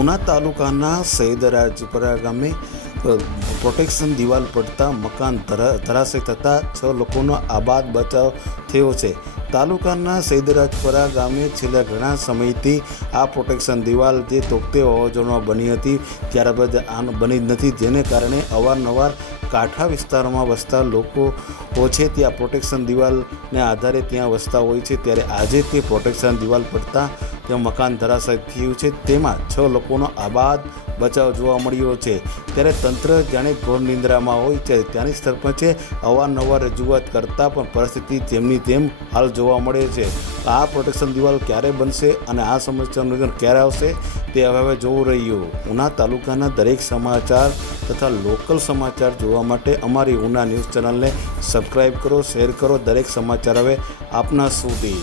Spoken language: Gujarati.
ઉના તાલુકાના સૈદરાજપરા ગામે પ્રોટેક્શન દિવાલ પડતા મકાન ધરાશે થતાં છ લોકોનો આબાદ બચાવ થયો છે. તાલુકાના સૈદરાજપરા ગામે છેલ્લા ઘણા સમયથી આ પ્રોટેક્શન દિવાલ જે તોકતે વાવાઝોડામાં બની હતી, ત્યારબાદ આ બની જ નથી. જેને કારણે અવારનવાર કાંઠા વિસ્તારોમાં વસતા લોકો છે, ત્યાં પ્રોટેક્શન દિવાલને આધારે ત્યાં વસતા હોય છે. ત્યારે આજે તે પ્રોટેક્શન દિવાલ પડતા ત્યાં મકાન ધરાશાયી થયું છે. તેમાં છ લોકોનો આબાદ બચાવ જોવા મળ્યો છે. ત્યારે તંત્ર જાણે ઘોર નિંદ્રામાં હોય છે. ત્યાંની સરપંચે અવારનવાર રજૂઆત કરતાં પણ પરિસ્થિતિ તેમની તેમ હાલ જોવા મળે છે. આ પ્રોટેક્શન દિવાલ ક્યારે બનશે અને આ સમસ્યાનું નિવેદન ક્યારે આવશે તે હવે હવે જોવું રહ્યું. ઉના તાલુકાના દરેક સમાચાર તથા લોકલ સમાચાર જોવા માટે અમારી ઉના ન્યૂઝ ચેનલને સબસ્ક્રાઈબ કરો, શેર કરો. દરેક સમાચાર હવે આપના સુધી.